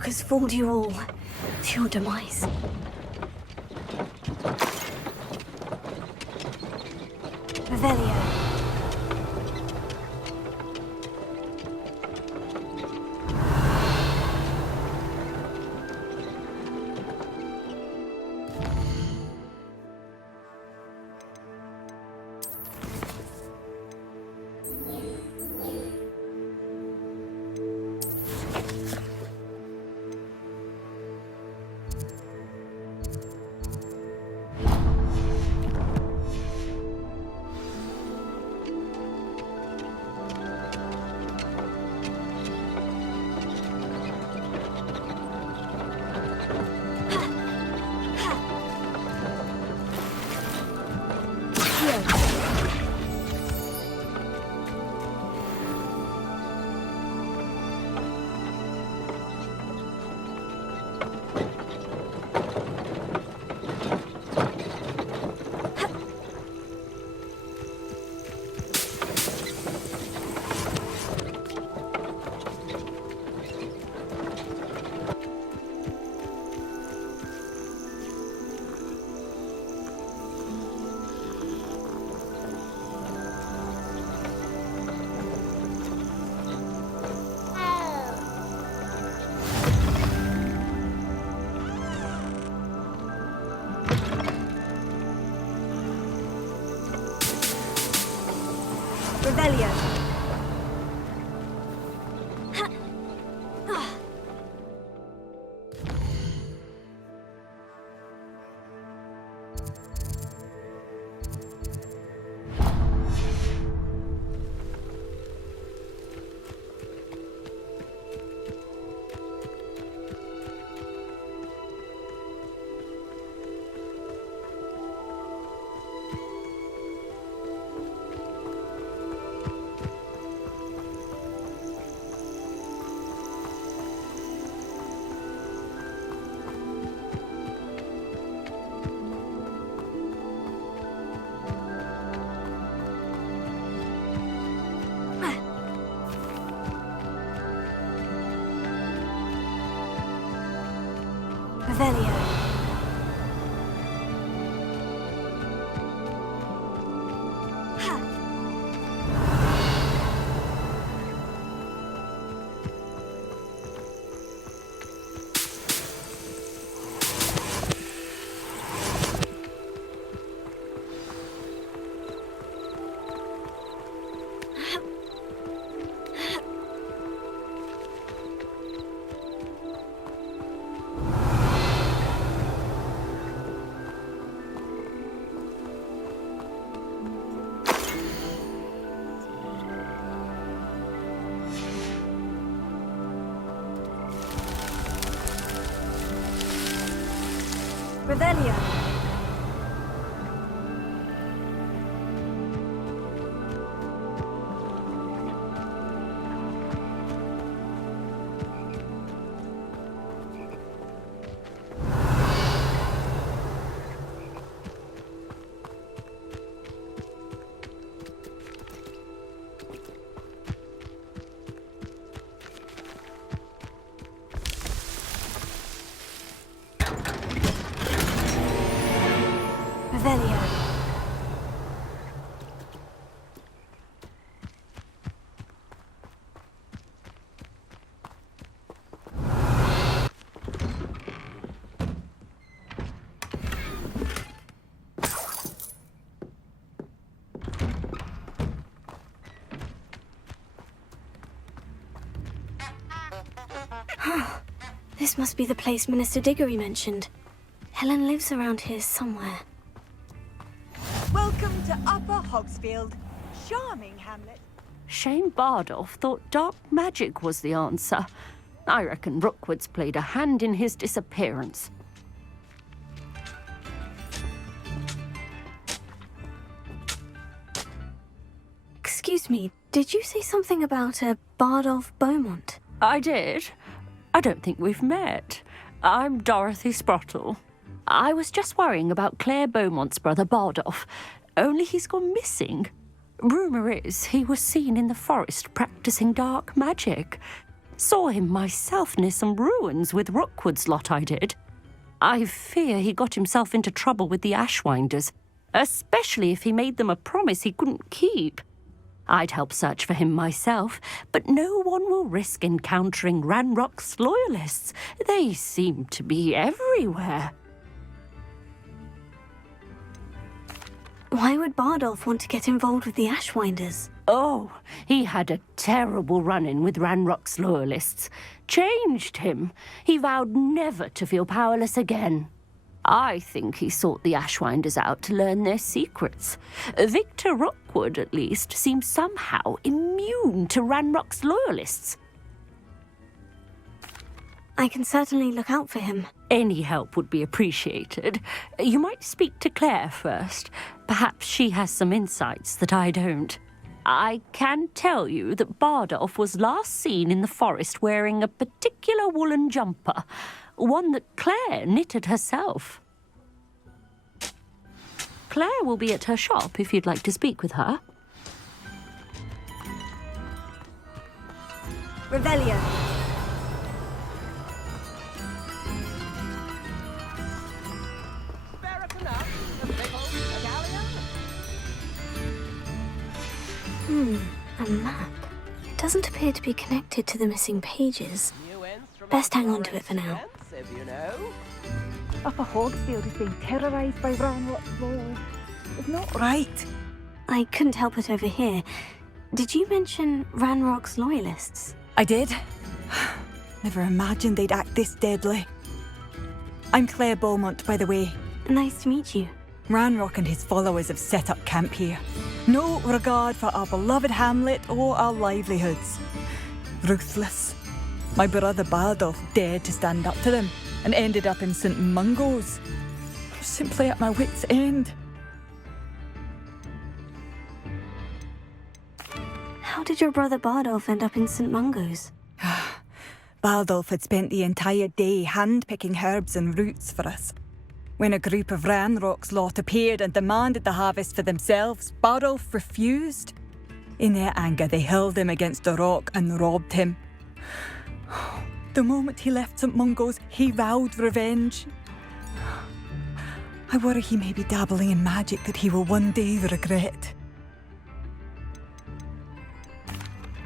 rock has fooled you all to your demise. Revelio. Revelio. Revelio. Revelio. Revelio. This must be the place Minister Diggory mentioned. Helen lives around here somewhere. Welcome to Upper Hogsfield. Charming hamlet. Shane Bardolph thought dark magic was the answer. I reckon Rookwood's played a hand in his disappearance. Excuse me, did you say something about a Bardolph Beaumont? I did. I don't think we've met. I'm Dorothy Sprottle. I was just worrying about Claire Beaumont's brother Bardolph, only he's gone missing. Rumour is he was seen in the forest practicing dark magic. Saw him myself near some ruins with Rookwood's lot, I did. I fear he got himself into trouble with the Ashwinders, especially if he made them a promise he couldn't keep. I'd help search for him myself, but no one will risk encountering Ranrock's loyalists. They seem to be everywhere. Why would Bardolph want to get involved with the Ashwinders? Oh, he had a terrible run-in with Ranrock's loyalists. Changed him. He vowed never to feel powerless again. I think he sought the Ashwinders out to learn their secrets. Victor Rookwood, at least, seems somehow immune to Ranrock's loyalists. I can certainly look out for him. Any help would be appreciated. You might speak to Claire first. Perhaps she has some insights that I don't. I can tell you that Bardolph was last seen in the forest wearing a particular woolen jumper, one that Claire knitted herself. Claire will be at her shop if you'd like to speak with her. Revelio. A map. It doesn't appear to be connected to the missing pages. Best hang on to it for now. Upper Hogsfield is being terrorised by Ranrock's loyalists. It's not right. I couldn't help it over here. Did you mention Ranrock's loyalists? I did. Never imagined they'd act this deadly. I'm Claire Beaumont, by the way. Nice to meet you. Ranrock and his followers have set up camp here. No regard for our beloved hamlet or our livelihoods. Ruthless. My brother Bardolph dared to stand up to them and ended up in St. Mungo's. I'm simply at my wit's end. How did your brother Bardolph end up in St. Mungo's? Bardolph had spent the entire day hand-picking herbs and roots for us. When a group of Ranrock's lot appeared and demanded the harvest for themselves, Bardolph refused. In their anger, they hurled him against a rock and robbed him. The moment he left St. Mungo's, he vowed revenge. I worry he may be dabbling in magic that he will one day regret.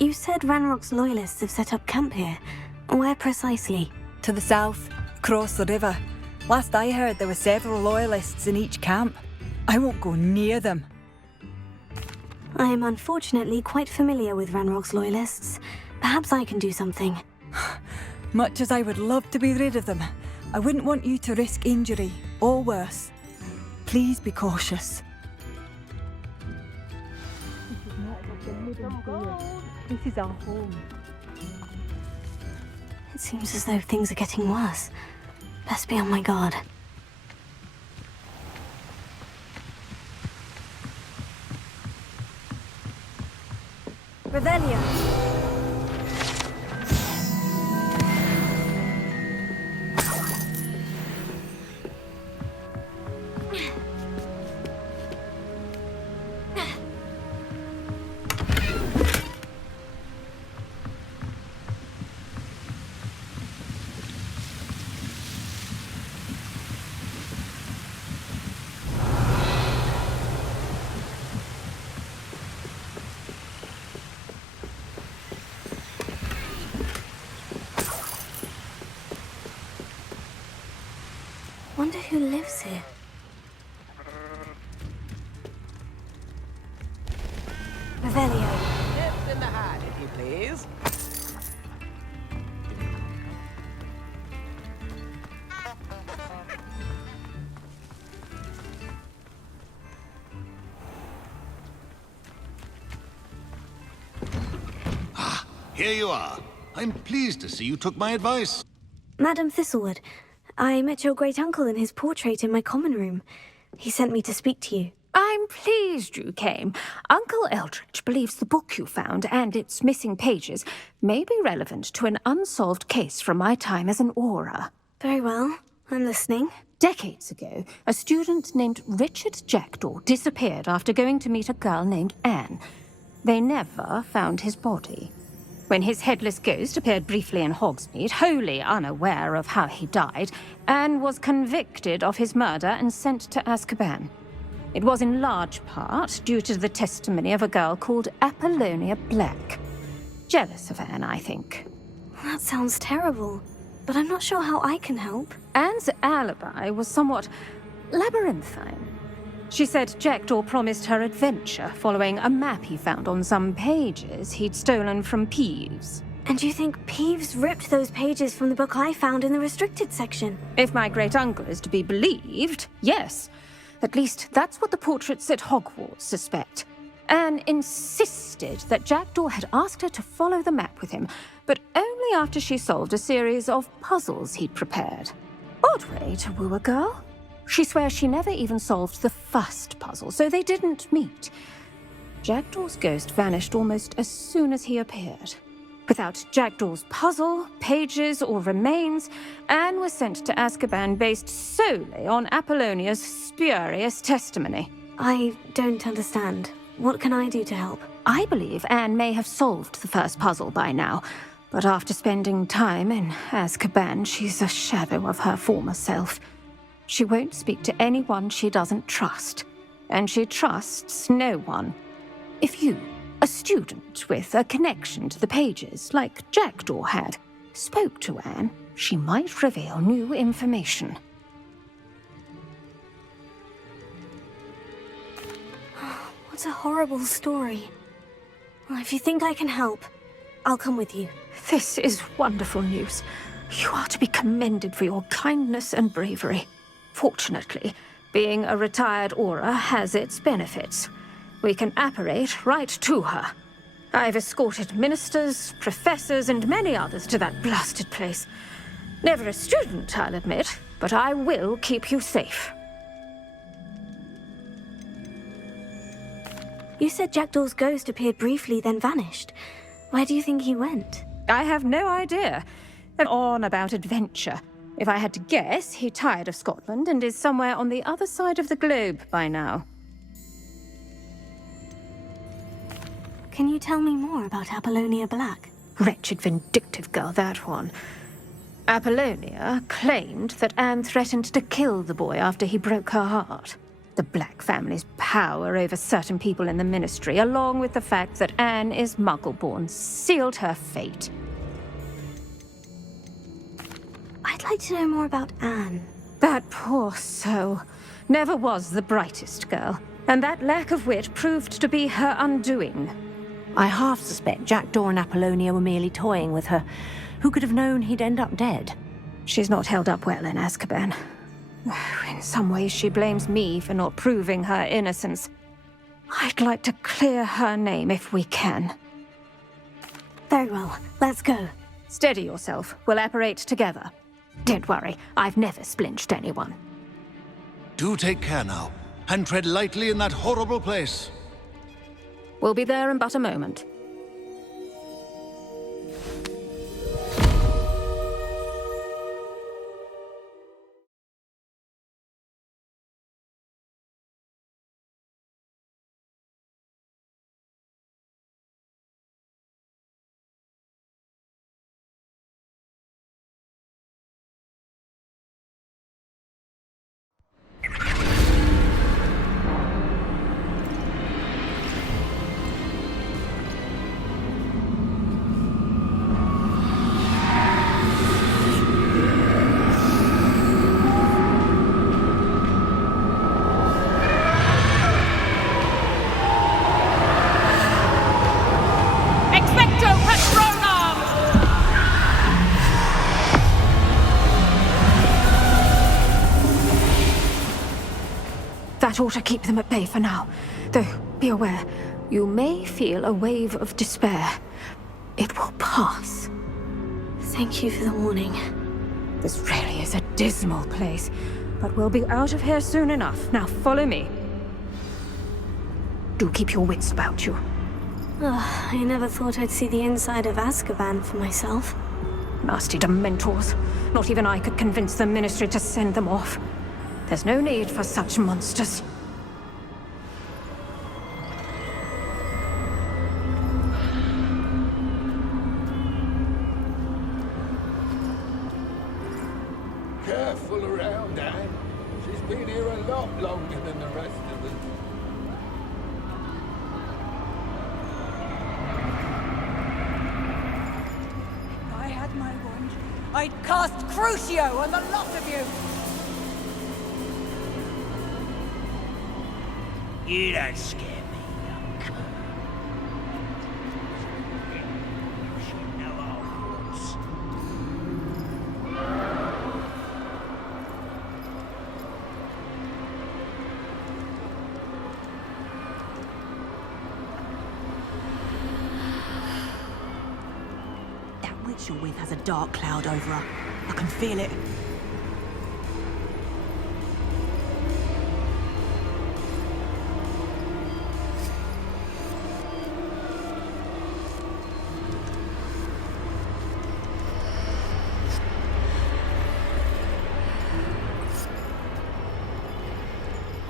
You said Ranrock's loyalists have set up camp here. Where precisely? To the south, across the river. Last I heard, there were several loyalists in each camp. I won't go near them. I am unfortunately quite familiar with Ranrock's loyalists. Perhaps I can do something. Much as I would love to be rid of them, I wouldn't want you to risk injury, or worse. Please be cautious. This is our home. It seems as though things are getting worse. Best be on my guard. Revelio. Wonder who lives here. Revelio. Nips in the hat, if you please. Here you are. I'm pleased to see you took my advice. Madam Thistlewood, I met your great-uncle in his portrait in my common room. He sent me to speak to you. I'm pleased you came. Uncle Eldridge believes the book you found and its missing pages may be relevant to an unsolved case from my time as an aura. Very well. I'm listening. Decades ago, a student named Richard Jackdaw disappeared after going to meet a girl named Anne. They never found his body. When his headless ghost appeared briefly in Hogsmeade, wholly unaware of how he died, Anne was convicted of his murder and sent to Azkaban. It was in large part due to the testimony of a girl called Apollonia Black. Jealous of Anne, I think. That sounds terrible, but I'm not sure how I can help. Anne's alibi was somewhat labyrinthine. She said Jackdaw promised her adventure following a map he found on some pages he'd stolen from Peeves. And you think Peeves ripped those pages from the book I found in the restricted section? If my great-uncle is to be believed, yes. At least that's what the portraits at Hogwarts suspect. Anne insisted that Jackdaw had asked her to follow the map with him, but only after she solved a series of puzzles he'd prepared. Odd way to woo a girl. She swears she never even solved the first puzzle, so they didn't meet. Jackdaw's ghost vanished almost as soon as he appeared. Without Jackdaw's puzzle, pages, or remains, Anne was sent to Azkaban based solely on Apollonia's spurious testimony. I don't understand. What can I do to help? I believe Anne may have solved the first puzzle by now, but after spending time in Azkaban, she's a shadow of her former self. She won't speak to anyone she doesn't trust, and she trusts no one. If you, a student with a connection to the pages, like Jackdaw had, spoke to Anne, she might reveal new information. What a horrible story. Well, if you think I can help, I'll come with you. This is wonderful news. You are to be commended for your kindness and bravery. Fortunately, being a retired Auror has its benefits. We can apparate right to her. I've escorted ministers, professors, and many others to that blasted place. Never a student, I'll admit, but I will keep you safe. You said Jackdaw's ghost appeared briefly, then vanished. Where do you think he went? I have no idea. They're on about adventure. If I had to guess, he tired of Scotland and is somewhere on the other side of the globe by now. Can you tell me more about Apollonia Black? Wretched, vindictive girl, that one. Apollonia claimed that Anne threatened to kill the boy after he broke her heart. The Black family's power over certain people in the Ministry, along with the fact that Anne is Muggle-born, sealed her fate. I'd like to know more about Anne. That poor soul never was the brightest girl, and that lack of wit proved to be her undoing. I half suspect Jackdaw and Apollonia were merely toying with her. Who could have known he'd end up dead? She's not held up well in Azkaban. In some ways, she blames me for not proving her innocence. I'd like to clear her name if we can. Very well, let's go. Steady yourself. We'll apparate together. Don't worry, I've never splinched anyone. Do take care now, and tread lightly in that horrible place. We'll be there in but a moment. That ought to keep them at bay for now. Though, be aware, you may feel a wave of despair. It will pass. Thank you for the warning. This really is a dismal place, but we'll be out of here soon enough. Now follow me. Do keep your wits about you. I never thought I'd see the inside of Azkaban for myself. Nasty Dementors. Not even I could convince the Ministry to send them off. There's no need for such monsters. been here a lot longer than the rest of us. If I had my wand, I'd cast Crucio on the lot of you! You don't scare me, young cur. You should know Hogwarts. That witch you're with has a dark cloud over her. I can feel it.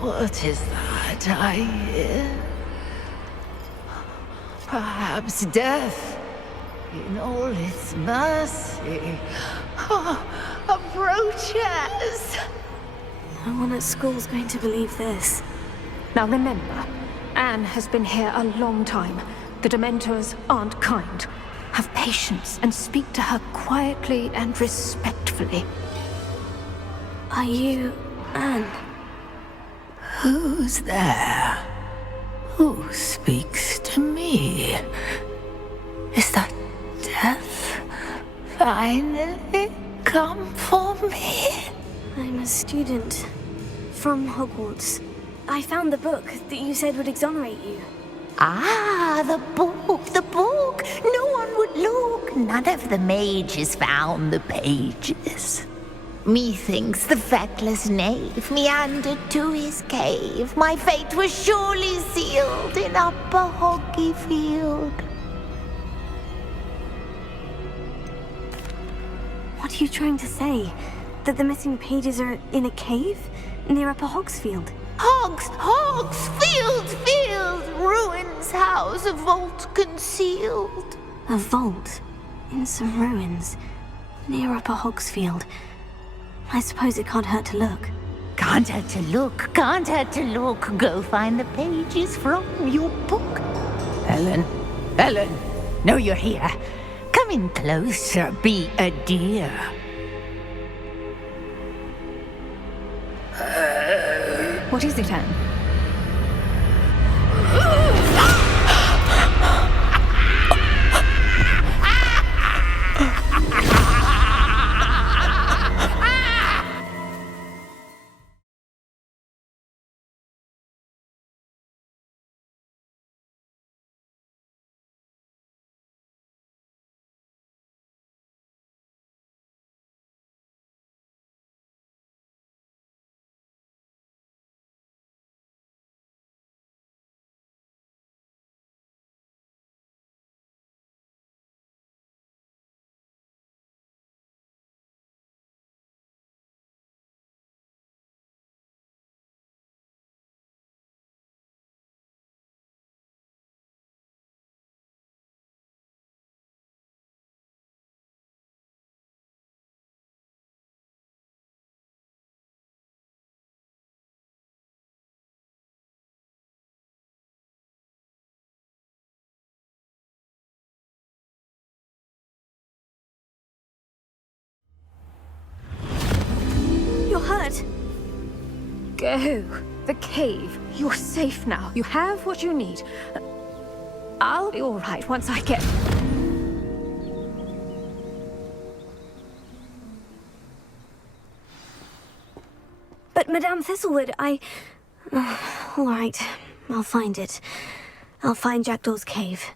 What is that I hear? Perhaps death in all its mercy approaches. No one at school's going to believe this. Now remember, Anne has been here a long time. The Dementors aren't kind. Have patience and speak to her quietly and respectfully. Are you Anne? Who's there? Who speaks to me? Is that death finally come for me? I'm a student from Hogwarts. I found the book that you said would exonerate you. Ah, the book, the book. No one would look. None of the mages found the pages. Methinks the feckless knave meandered to his cave. My fate was surely sealed in Upper Hoggyfield. What are you trying to say? That the missing pages are in a cave near Upper Hogsfield? Field, ruins house, a vault concealed. A vault in some ruins near Upper Hogsfield. I suppose it can't hurt to look. Can't hurt to look, can't hurt to look. Go find the pages from your book. Ellen, know you're here. Come in closer, be a dear. What is it, Anne? You're hurt. Go. The cave. You're safe now. You have what you need. I'll be all right once I get... But Madame Thistlewood, all right, I'll find it. I'll find Jackdaw's cave.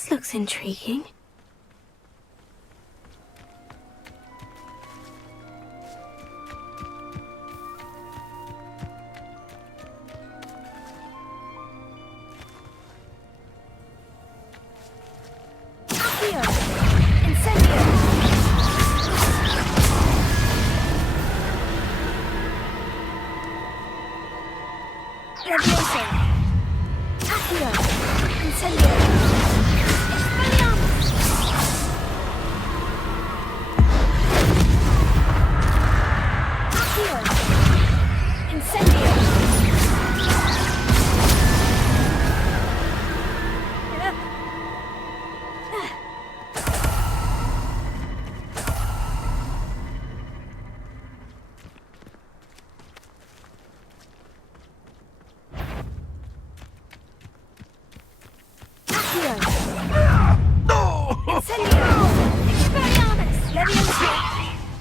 This looks intriguing. Accio! Incendio! Levioso! Accio! Incendio! Expelliarmus! Accio! Incendio! Accio! Incendio! Expelliarmus! Levioso!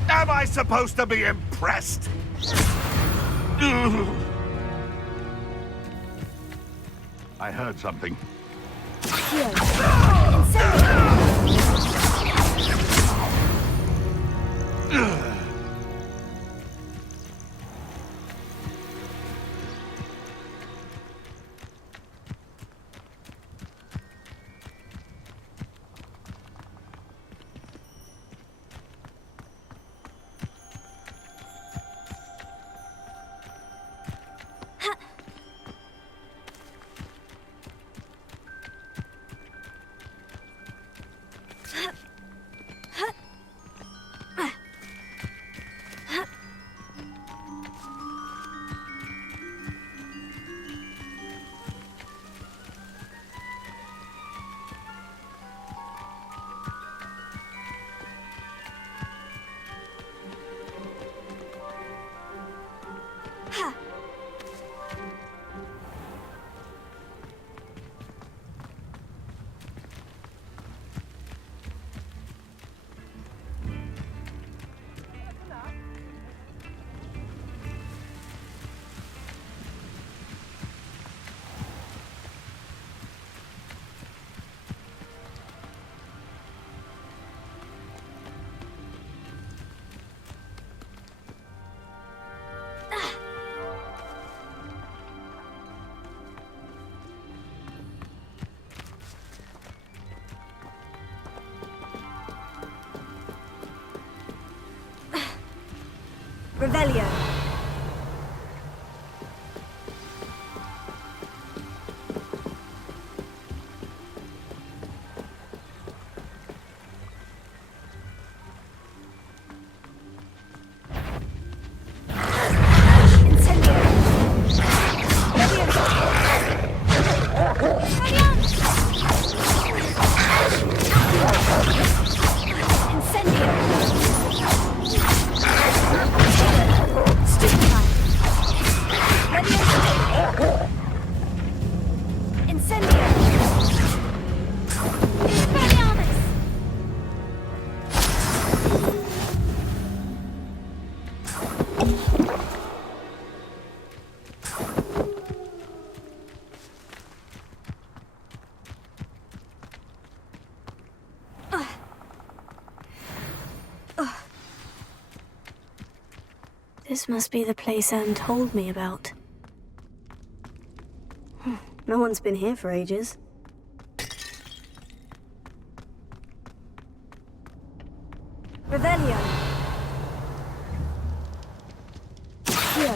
Am I supposed to be impressed? I heard something. Accio! Incendio! Revelio. Incendio. Levioso. Incendio. Stupefy. Levioso. Incendio. Expelliarmus. This must be the place Anne told me about. No one's been here for ages. Revelio. Accio.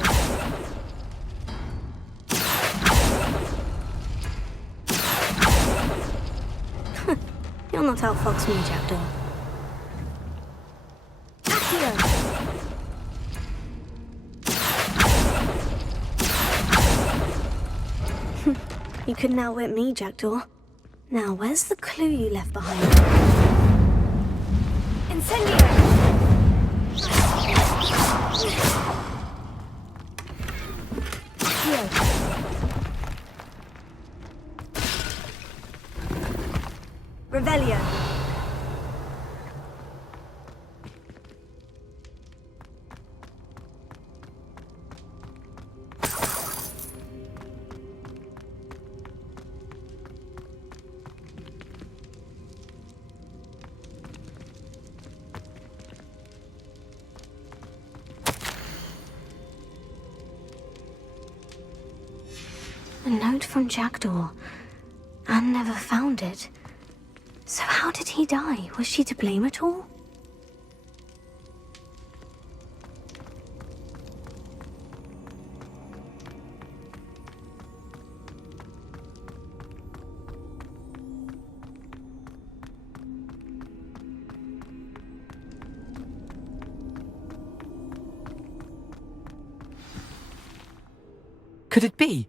You'll not outfox me, Jackdaw. Accio. You couldn't outwit me, Jackdaw. Now, where's the clue you left behind? Incendio. Accio. Revelio. A note from Jackdaw. Anne never found it. So how did he die? Was she to blame at all? Could it be?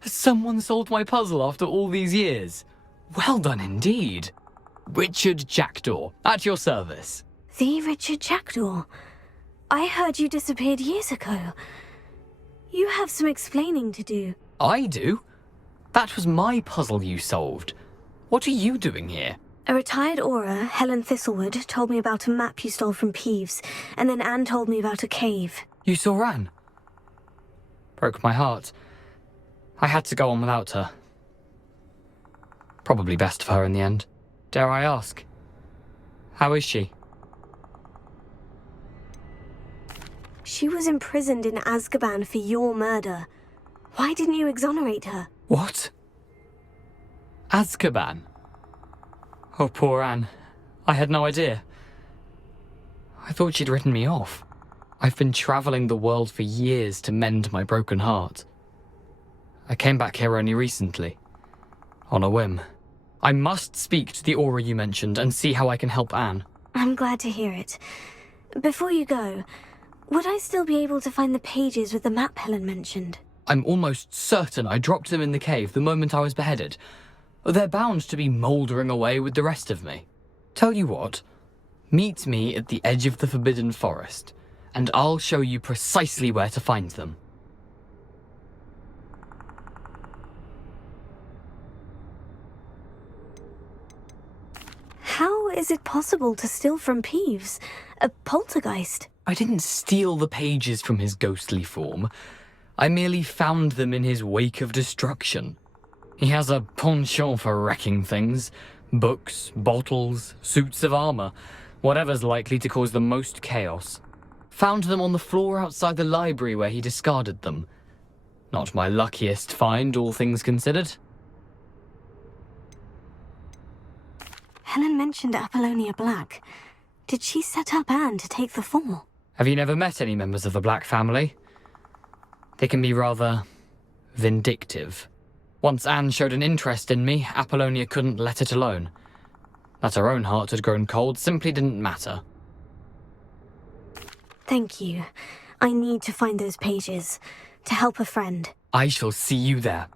Has someone solved my puzzle after all these years? Well done indeed. Richard Jackdaw, at your service. The Richard Jackdaw? I heard you disappeared years ago. You have some explaining to do. I do? That was my puzzle you solved. What are you doing here? A retired aura, Helen Thistlewood, told me about a map you stole from Peeves, and then Anne told me about a cave. You saw Anne? Broke my heart. I had to go on without her. Probably best for her in the end. Dare I ask? How is she? She was imprisoned in Azkaban for your murder. Why didn't you exonerate her? What? Azkaban? Oh, poor Anne. I had no idea. I thought she'd written me off. I've been travelling the world for years to mend my broken heart. I came back here only recently, on a whim. I must speak to the aura you mentioned and see how I can help Anne. I'm glad to hear it. Before you go, would I still be able to find the pages with the map Helen mentioned? I'm almost certain I dropped them in the cave the moment I was beheaded. They're bound to be mouldering away with the rest of me. Tell you what, meet me at the edge of the Forbidden Forest, and I'll show you precisely where to find them. How is it possible to steal from Peeves? A poltergeist? I didn't steal the pages from his ghostly form. I merely found them in his wake of destruction. He has a penchant for wrecking things. Books, bottles, suits of armor, whatever's likely to cause the most chaos. Found them on the floor outside the library where he discarded them. Not my luckiest find, all things considered. Helen mentioned Apollonia Black. Did she set up Anne to take the fall? Have you never met any members of the Black family? They can be rather vindictive. Once Anne showed an interest in me, Apollonia couldn't let it alone. That her own heart had grown cold simply didn't matter. Thank you. I need to find those pages to help a friend. I shall see you there.